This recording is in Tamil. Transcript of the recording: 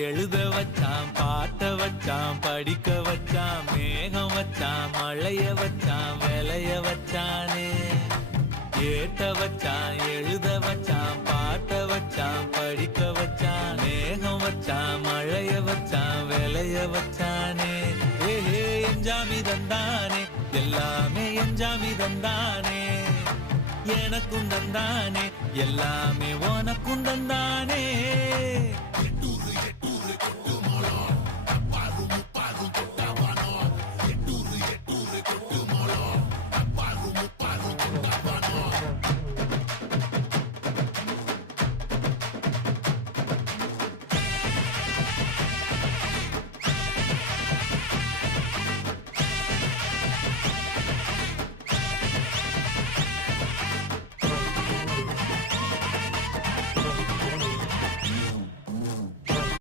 எழுத வச்சான், பாட்ட வச்சான், படிக்க வச்சான், மேகம் வச்சான், மழைய வச்சான், விளைய வச்சானே. ஏட்ட வச்சான், எழுத வச்சான், பாட்ட வச்சான், படிக்க வச்சான், மேகம் வச்சான், மழைய வச்சான், விளைய வச்சானே. ஏஹே எஞ்சாமி தந்தானே, எல்லாமே எஞ்சாமி தந்தானே. எனக்கும் தந்தானே, எல்லாமே உனக்கும் தந்தானே.